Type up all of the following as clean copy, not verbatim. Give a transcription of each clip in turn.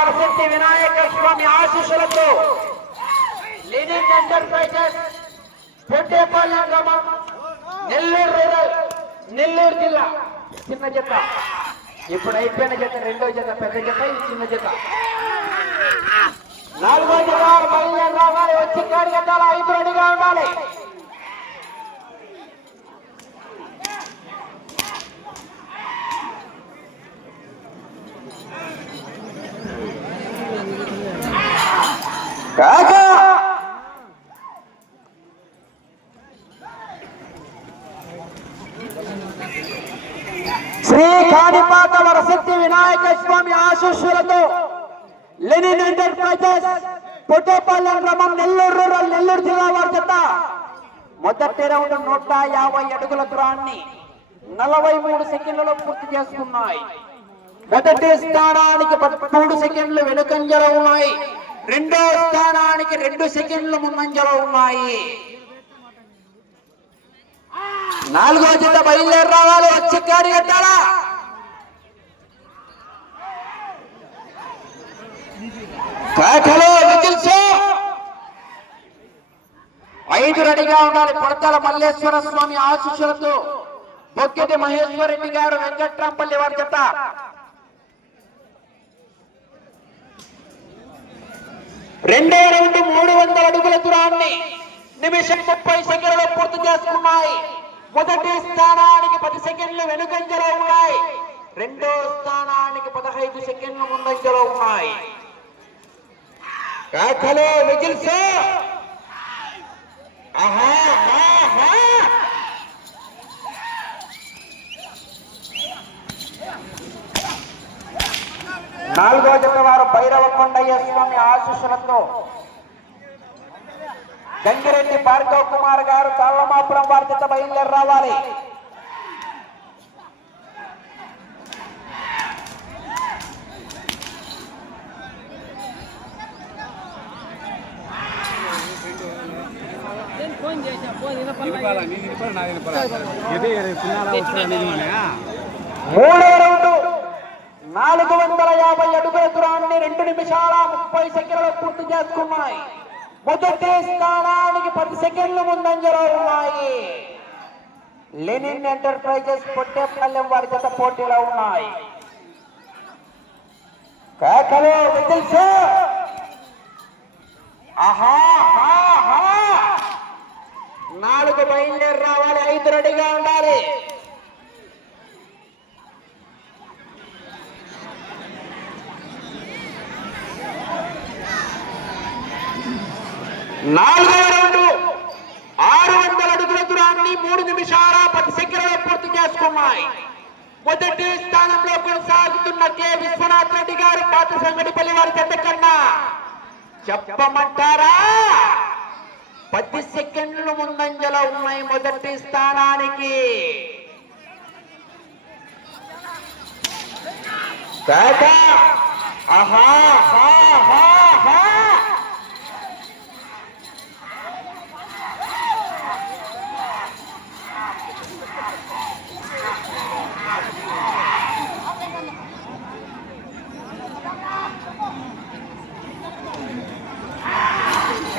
వరసిద్ధి వినాయక స్వామి ఆశీస్సులతో Lenin enterprises పొట్టేపల్లి గ్రామం Nellore rural Nellore జిల్లా చిన్న జత ఇప్పుడు అయిపోయిన జత రెండో జత పెద్ద జత ఇది చిన్న జత నాలుగో జత బయలుదేరి రావాలి వచ్చి కాడి కట్టాలి 5 రెడీగా ఉండాలి శ్రీ కాణిపాక వరసిద్ధి వినాయక స్వామి ఆశీస్సులతో లెనిన్ ఎంటర్ప్రైజెస్ పొట్టేపల్లి గ్రామం నెల్లూరు రూరల్ నెల్లూరు జిల్లా వారి జత మొదటి రౌండ్ 150 అడుగుల దూరాన్ని 43 సెకండ్లలో పూర్తి చేసుకున్నాయి. మొదటి స్థానానికి 13 సెకండ్లు వెనుకంజలో ఉన్నాయి. రెండో స్థానానికి 2 సెకండ్లు ముందంజలో ఉన్నాయి. నాలుగో జత బయలుదేరి రావాలి వచ్చి కాడి కట్టాలా కాకలో విజిల్స్ 5 రెడీగా ఉండాలి. పొడతల మల్లేశ్వర స్వామి ఆశీస్సులతో బొక్కెటి మహేశ్వర్ రెడ్డి గారు వెంకట్రాంపల్లి వారి జత రెండో రౌండ్ 300 అడుగుల దూరాన్ని నిమిషం 30 సెకండ్లలో పూర్తి చేసుకున్నాయి. మొదటి స్థానానికి 10 సెకండ్లు వెనుకంజలో ఉన్నాయి. రెండో స్థానానికి 15 సెకండ్లు ముందంజలో ఉన్నాయి. కాకలో విజిల్స్ నాలుగో జత వారు భైరవ కొండయ్య స్వామి ఆశీస్సులతో గంగిరెడ్డి భార్గవ్ కుమార్ గారు తాళ్లమాపురం వారి జత బయలుదేరి రావాలి. మూడో రౌండ్ 450 అడుగుల దూరాన్ని 2 నిమిషాల 30 సెకండ్లలో పూర్తి చేసుకున్నాయి. మొదటి స్థానానికి 10 సెకండ్లు ముందంజలో ఉన్నాయి. లెనిన్ ఎంటర్ప్రైజెస్ పొట్టేపల్లి వారి జత పోటీలో ఉన్నాయి. కాకలో విజిల్స్ నాలుగు బయలుదేరి రావాలి. 5 రెడీగా ఉండాలి. నాలుగో రౌండ్ 600 అడుగుల దూరాన్ని 3 నిమిషాల 10 సెకండ్లలో పూర్తి చేసుకున్నాయి. మొదటి స్థానంలో కొనసాగుతున్న కె విశ్వనాథ్ రెడ్డి గారు పాత సంగడిపల్లి వారి జత కన్నా చెప్పమంటారా 10 సెకండ్లు ముందంజలో ఉన్నాయి. మొదటి స్థానానికి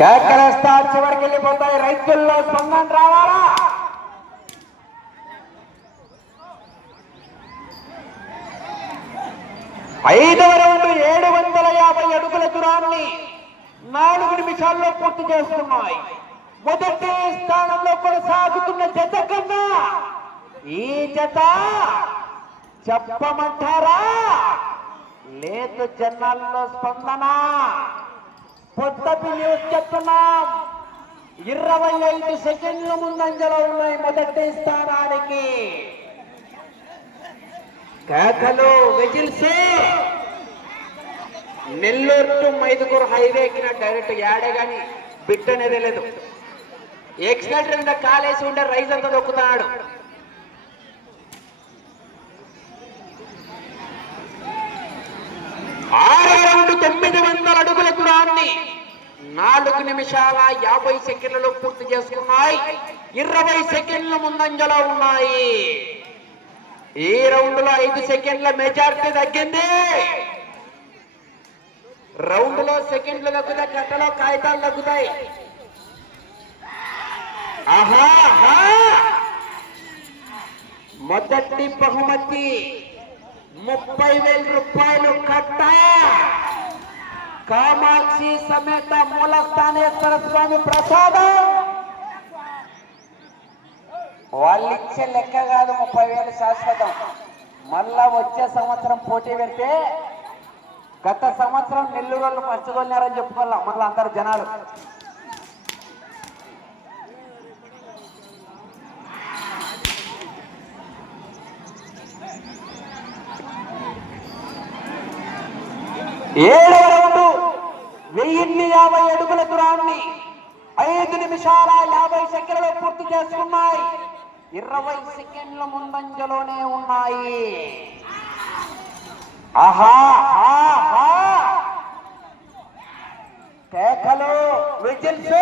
కేకలేస్తా చివరికి వెళ్ళిపోతాయి. రైతుల్లో స్పందన రావాలా? ఐదవ రౌండ్ 750 అడుగుల దూరాన్ని 4 నిమిషాల్లో పూర్తి చేసుకున్నాయి. మొదటి స్థానంలో కొనసాగుతున్న జత కన్నా ఈ జత చెప్పమంటారా? లేదు జనాల్లో స్పందన. పొద్దపి న్యూస్ చెప్తున్నాం. 25 సెకండ్లు ముందంజలో ఉన్నాయి మొదటి స్థానానికి. కేకలు whistles. Nellore to Mydukur highway ఎక్కిన డైరెక్ట్ యాడే గాని బిట్ అనేది లేదు. ఎక్స్లేటర్ మీద కాలేసి ఉండే రైజ్ అంతా దొక్కుతున్నాడు. ఆరో రౌండ్ 900 అడుగుల దూరాన్ని 4 నిమిషాల 50 సెకండ్లలో పూర్తి చేసుకున్నాయి. 20 సెకండ్ల ముందంజలో ఉన్నాయి. ఈ రౌండ్ లో 5 సెకండ్ల మెజారిటీ తగ్గింది. రౌండ్ లో సెకండ్లు తగ్గుతాయి, గంటలో కాగితాలు తగ్గుతాయి. ఆహా మొదటి బహుమతి 30,000 రూపాయలు కట్ట. కామాక్షి సమేత మూలస్థానేశ్వర స్వామి ప్రసాదం. వాళ్ళు ఇచ్చే లెక్క కాదు, 30,000 శాశ్వతం. మళ్ళా వచ్చే సంవత్సరం పోటీ పెడితే గత సంవత్సరం నెల్లూరు వాళ్ళు పంచుకొన్నారని చెప్పుకోవాలా మళ్ళీ అందరు జనాలు. ఏడవ రౌండు 1050 అడుగుల దూరాన్ని 5 నిమిషాల 50 సెకండ్లలో పూర్తి చేసుకున్నాయి. 20 సెకండ్ల ముందంజలోనే ఉన్నాయి. ఆహా కేకలు, విజిల్స్.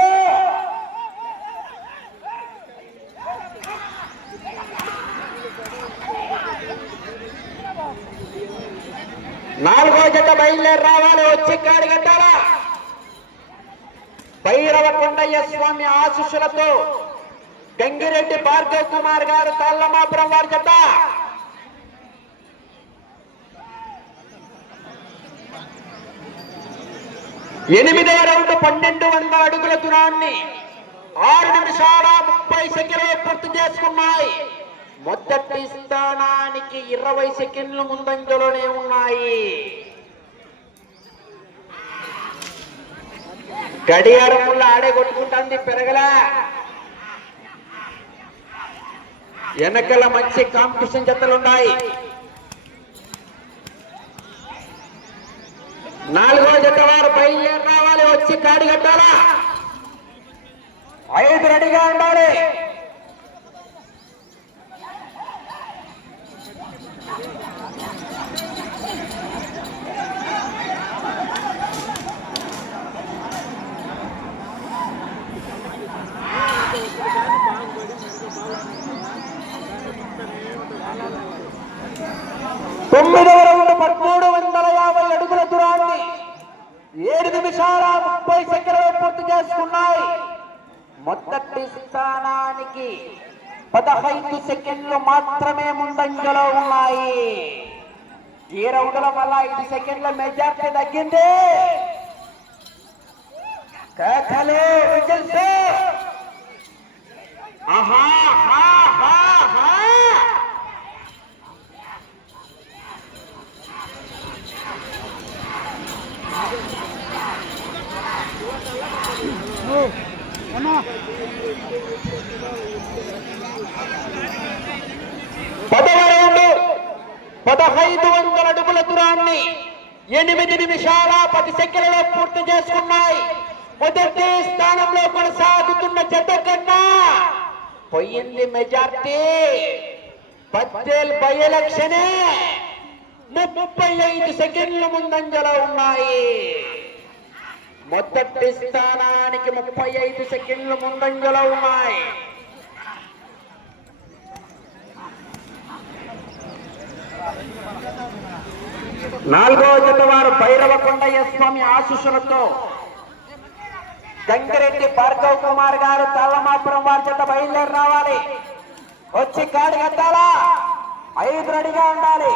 నాలుగో జత బయలుదేరి రావాలి, వచ్చి కాడి కట్టాలా. భైరవ కొండయ్య స్వామి ఆశీస్సులతో గంగిరెడ్డి భార్గవ్ కుమార్ గారు తల్లమాపురం వారి జత. ఎనిమిదవ రౌండ్ 1200 అడుగుల దూరాన్ని 6 నిమిషాల 30 సెకండ్లు పూర్తి చేసుకున్నాయి. మొదటి స్థానానికి 20 సెకండ్లు ముందంజలోనే ఉన్నాయి. గడియారం వల్ల ఆడే కొట్టుకుంటుంది, పెరగలా. వెనకల మంచి కాంపిటీషన్ జతలున్నాయి. 4వ జత వారు బయలుదేరి రావాలి, వచ్చి కాడి కట్టాలా. 5 రెడీగా ఉండాలి. తొమ్మిదవ రౌండ్ 1350 అడుగుల దూరాన్ని 7 నిమిషాల 30 సెకండ్లు పూర్తి చేసుకున్నాయి. మొదటి స్థానానికి 15 సెకండ్లు మాత్రమే ముందంజలో ఉన్నాయి. ఈ రౌండ్ లో మళ్ళా 5 సెకండ్ల మెజార్టీ తగ్గింది. కేకలు, విజిల్స్. ఆహా పదవ రౌండ్ 1500 అడుగుల దూరాన్ని 8 నిమిషాల 10 సెకండ్లలో పూర్తి చేసుకున్నాయి. మొదటి స్థానంలో కొనసాగుతున్న జత కన్నా పోయింది మెజార్టీ. పద్దేల్ బై ఎలక్షనే 35 సెకండ్ల ముందంజలో ఉన్నాయి. మొదటి స్థానానికి 35 సెకండ్ల ముందంజలో ఉన్నాయి. నాలుగో జత వారు భైరవ కొండయ్య స్వామి ఆశీస్సులతో గంగిరెడ్డి భార్గవ్ కుమార్ గారు తల్లమాపురం వారి జత బయలుదేరి రావాలి, వచ్చి కాడి కట్టాలా. 5 రెడీగా ఉండాలి.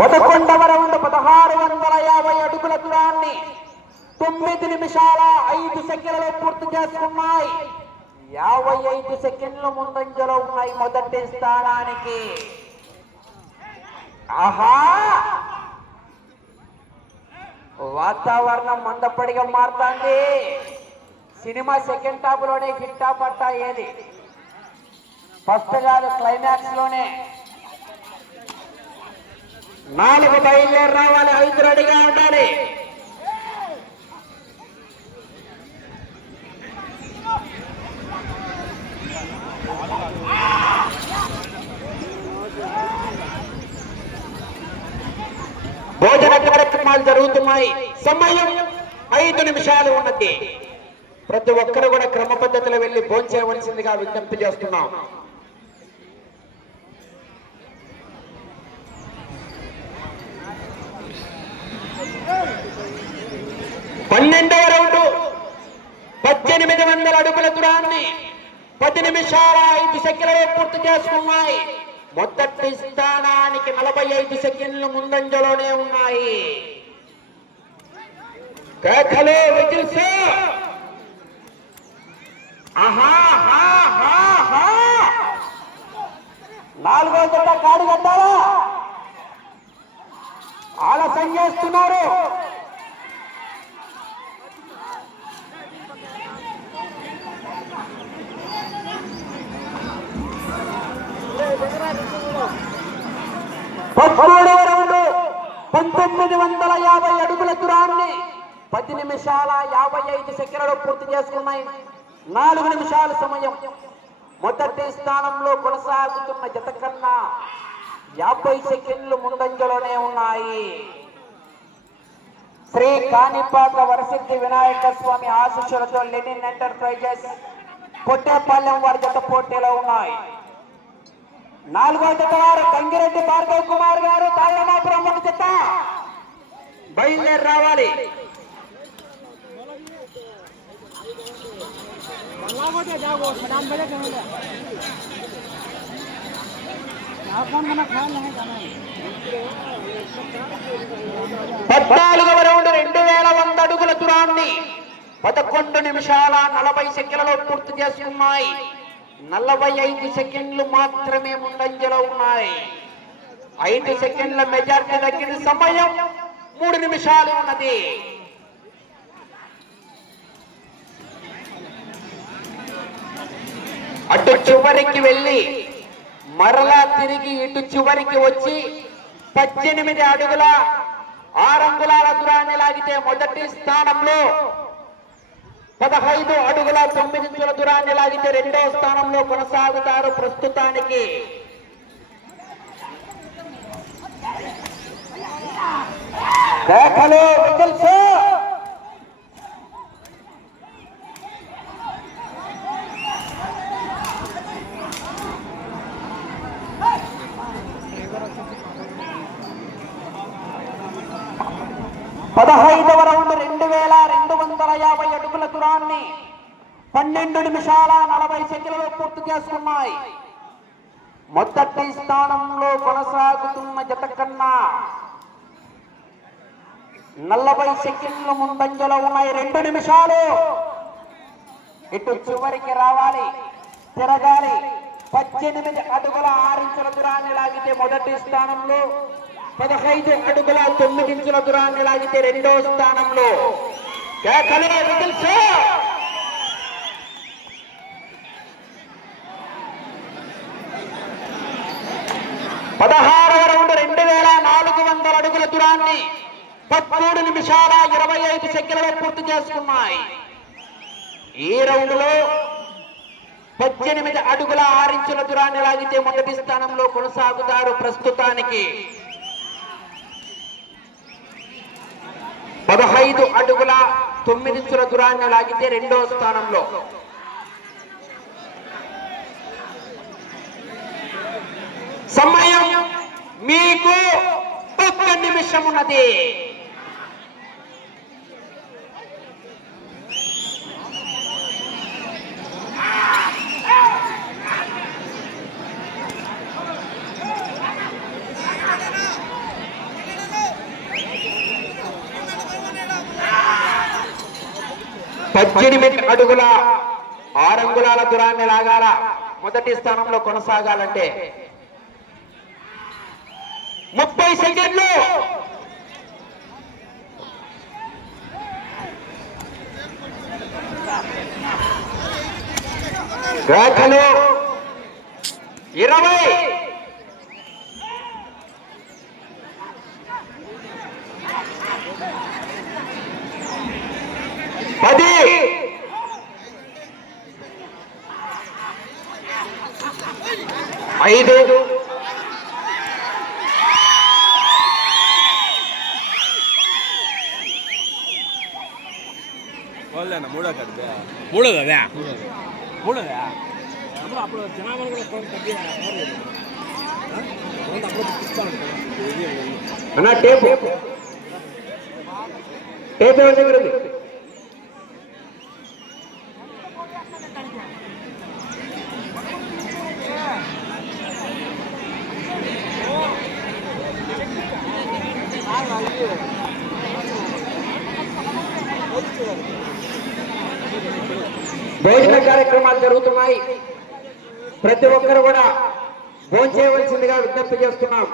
పదకొండవ రౌండ్ 1650 అడుగుల దూరాన్ని 9 నిమిషాల 5 సెకండ్లలో పూర్తి చేసుకున్నాయి. 55 సెకండ్లు ముందంజలో ఉన్నాయి మొదటి స్థానానికి. ఆహా వాతావరణం మందపడిగా మారుతుంది. సినిమా సెకండ్ హాఫ్ లోనే హిట్ హాఫ్ అంటా ఏది, ఫస్ట్ కాదు క్లైమాక్స్ లోనే. 4 బయలుదేరి రావాలి, 5 రెడీగా ఉండాలి. భోజన కార్యక్రమాలు జరుగుతున్నాయి. సమయం 5 నిమిషాలు ఉన్నది. ప్రతి ఒక్కరు కూడా క్రమ పద్ధతిలో వెళ్లి భోంచేయవలసిందిగా విజ్ఞప్తి చేస్తున్నాం. పన్నెండవ రౌండ్ 1800 అడుగుల దూరాన్ని 10 నిమిషాల 5 సెకండ్లలో పూర్తి చేసుకున్నాయి. మొదటి స్థానానికి 45 సెకండ్లు ముందంజలోనే ఉన్నాయి. కేకలు విజిల్స్. నాలుగో జత కాడు కట్టాలా? ఆలస్యం చేస్తున్నారు. పదమూడవ రౌండ్ 1950 అడుగుల దూరాన్ని 10 నిమిషాల 55 సెకండ్లలో పూర్తి చేసుకున్నాయి. 4 నిమిషాల సమయం. మొదటి స్థానంలో కొనసాగుతున్న జత కన్నా 50 సెకండ్లు ముందంజలోనే ఉన్నాయి. శ్రీ కాణిపాక వరసిద్ధి వినాయక స్వామి ఆశీస్సులతో లెనిన్ ఎంటర్ప్రైజెస్ పొట్టేపాలెం వారి జత పోటీలో ఉన్నాయి. 4వ జత వారు గంగిరెడ్డి భార్గవ్ కుమార్ గారు తాళమాపురం జత బయలుదేరి రావాలి. పద్నాలుగవ రౌండ్ 2100 అడుగుల దూరాన్ని 11 నిమిషాల 40 సెకండ్లలో పూర్తి చేసుకున్నాయి. 45 సెకండ్లు మాత్రమే ముందంజలో ఉన్నాయి. 5 సెకండ్ల మెజార్టీ తగ్గిన సమయం 3 నిమిషాలు ఉన్నది. అటు చివరికి వెళ్ళి మరలా తిరిగి ఇటు చివరికి వచ్చి 18 అడుగుల 6 అంగుళాల దూరాన్ని లాగితే మొదటి స్థానంలో, 15 అడుగుల 9 ఇంచుల దూరాన్ని లాగితే రెండో స్థానంలో కొనసాగుతారు. ప్రస్తుతానికి కేకలు విజిల్స్. పదహైదవ రౌండ్ 2250 అడుగుల దూరాన్ని 12 నిమిషాల 40 సెకండ్లలో పూర్తి చేసుకున్నాయి. మొదటి స్థానంలో కొనసాగుతున్న జత కన్నా 40 సెకండ్లు ముందంజలో ఉన్నాయి. 2 నిమిషాలు. ఇటు చివరికి రావాలి, తిరగాలి. 18 అడుగుల 6 ఇంచుల దూరాన్ని లాగితే మొదటి స్థానంలో, 15 అడుగుల 9 ఇంచుల దూరాన్ని లాగితే రెండో స్థానంలో. కేకలు విజిల్స్. 16వ రౌండ్ 2400 అడుగుల దూరాన్ని 13 నిమిషాల 25 సెకండ్లలో పూర్తి చేసుకున్నాయి. ఈ రౌండ్ లో 18 అడుగుల 6 ఇంచుల దూరాన్ని లాగితే మొదటి స్థానంలో కొనసాగుతారు. ప్రస్తుతానికి 15 అడుగుల 9 ఇంచుల దూరాన్ని లాగితే రెండో స్థానంలో. సమయం మీకు 1 నిమిషం ఉన్నది. పద్దెనిమిది అడుగుల 6 అంగుళాల దూరాన్ని లాగాల మొదటి స్థానంలో కొనసాగాలంటే 30 సెకండ్లు. కేకలు 20. 10. 5. 4. మూడోది అదే మూడోదా అప్పుడు జనాభాలు కూడా తగ్గి అప్పుడు అన్న టేప్ టేప్ ఎవరి దగ్గర ఉంది? భోజన కార్యక్రమాలు జరుగుతున్నాయి. ప్రతి ఒక్కరు కూడా భోజనం చేయవలసిందిగా విజ్ఞప్తి చేస్తున్నాం.